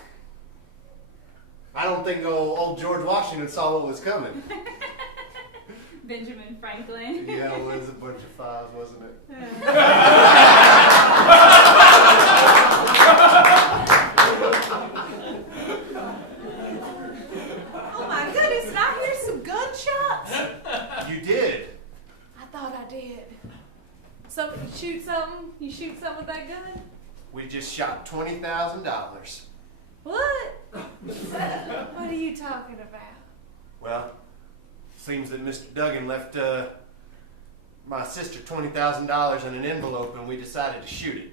I don't think old George Washington saw what was coming. Benjamin Franklin. Yeah, it was a bunch of fives, wasn't it? Oh my goodness, did I hear some gunshots? You did. I thought I did. So you shoot something? You shoot something with that gun? We just shot $20,000. What? What are you talking about? Well, seems that Mr. Duggan left my sister $20,000 in an envelope, and we decided to shoot it.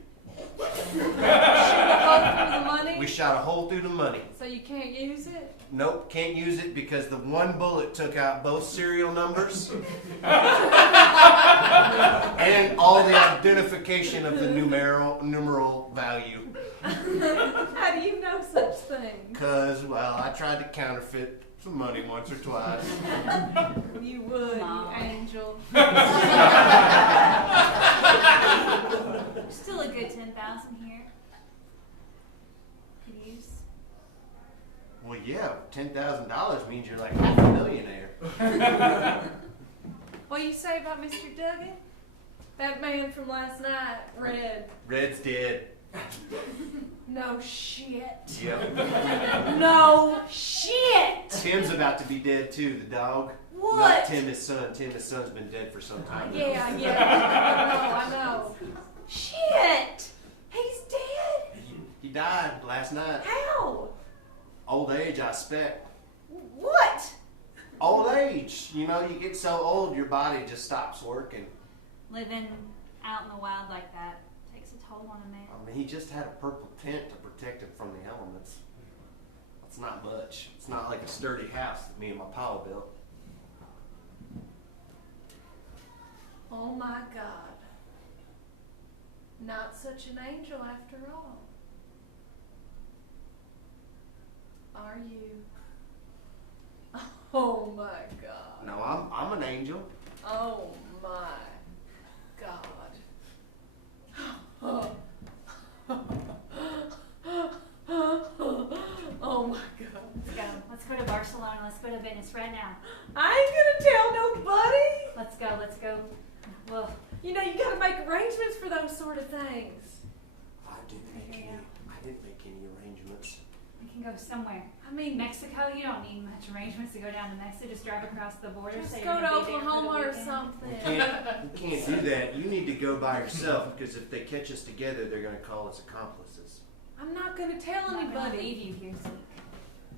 Shoot a hole through the money? We shot a hole through the money. So you can't use it? Nope, can't use it because the one bullet took out both serial numbers and all the identification of the numeral value. How do you know such things? Because, well, I tried to counterfeit some money once or twice. You would, Mom. you angel. Still a good 10,000 here. Could use. Well, yeah, $10,000 means you're like half a millionaire. What you say about Mr. Duggan? That man from last night, Red. Red's dead. No shit. Yep. No shit. Tim's about to be dead too, the dog. What? Not Tim, his son. Tim, his son's been dead for some time. Yeah. I know. Shit. He's dead. He died last night. How? Old age, I expect. What? Old age. You know, you get so old, your body just stops working. Living out in the wild like that takes a toll on a man. I mean, he just had a purple tent to protect him from the elements. That's not much. It's not like a sturdy house that me and my pa built. Oh my God. Not such an angel after all. Are you? Oh my God. No, I'm an angel. Oh my God. Oh my God. Let's go. Let's go to Barcelona. Let's go to Venice right now. I ain't gonna tell nobody. Let's go. Let's go. Well, You know, you gotta make arrangements for those sort of things. I didn't make any arrangements. we can go somewhere. I mean, Mexico, you don't need much arrangements to go down to Mexico. Just drive across the border. just say go you're to gonna be there for the Oklahoma or weekend. something. You can't do that. You need to go by yourself because if they catch us together, they're going to call us accomplices. I'm not gonna tell I'm not gonna anybody. leave you here, Zeke.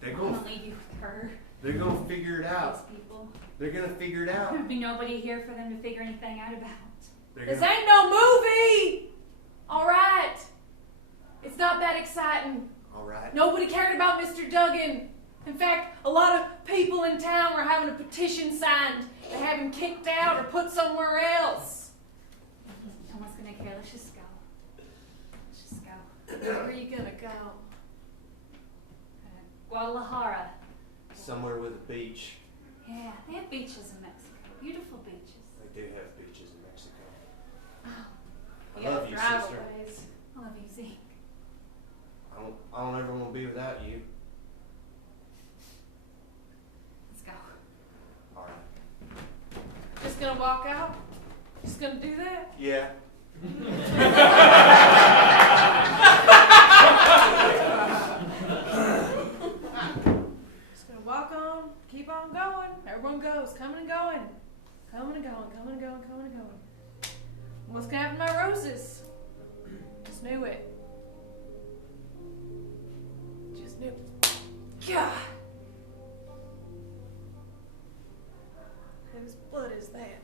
They're I'm going. gonna leave you with her. They're going to figure it out. These people. They're going to figure it out. There'd be nobody here for them to figure anything out about. They're This gonna, ain't no movie! Alright? It's not that exciting. all right. Nobody cared about Mr. Duggan. In fact, a lot of people in town were having a petition signed to have him kicked out or put somewhere else. No one's gonna care. Let's just go. Let's just go. Where are you gonna go? Guadalajara. Somewhere with a beach. Yeah, they have beaches in Mexico. Beautiful beaches. They do have beaches in Mexico. I You love gotta you, drive sister. a ways. I love you, Zeke. I don't ever want to be without you. Let's go. All right. Just gonna walk out? Just gonna do that? Yeah. Just gonna walk on, keep on going. Everyone goes, coming and going. Coming and going, coming and going, coming and going. What's gonna happen to my roses? Just knew it. Just knew it. God! Whose blood is that?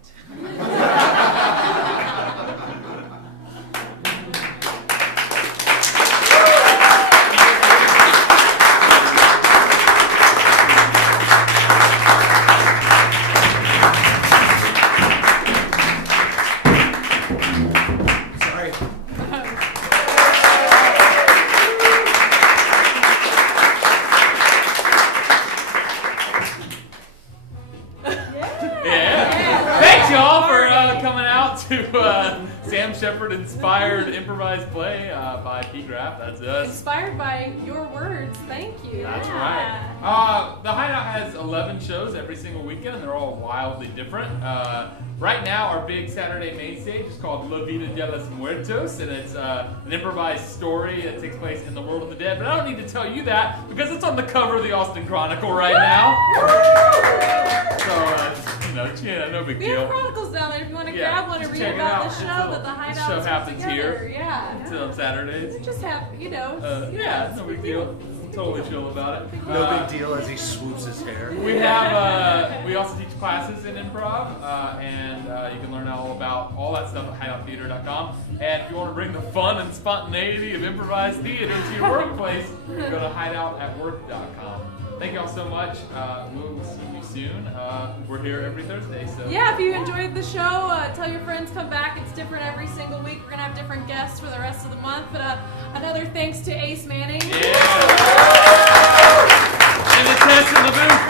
Sorry. Yeah. Thanks, y'all, for coming out to Sam Shepard inspired improvised play by P. Graff. That's us. Inspired by your words, thank you. That's Yeah. right. The Hideout has 11 shows every single weekend, and they're all wildly different. Right now, our big Saturday main stage is called La Vida de los Muertos, and it's an improvised story that takes place in the world of the dead. But I don't need to tell you that because it's on the cover of the Austin Chronicle right now. So, no big We have deal. chronicles down there if you want to Yeah, grab one and just read check it about out. the It's show a- that the the Hideout show puts happens together. here. Yeah. It's on Saturdays. Just have, Yeah, it's it's no a big deal. Totally chill about it. No big deal as he swoops his hair. We have, we also teach classes in improv, and you can learn all about all that stuff at hideouttheater.com. And if you want to bring the fun and spontaneity of improvised theater to your workplace, go to hideoutatwork.com. Thank y'all so much. We'll see you soon. We're here every Thursday, so. Yeah, if you enjoyed the show, tell your friends, come back. It's different every single week. We're going to have different guests for the rest of the month. But another thanks to Ace Manning. Yeah! And the test in the booth.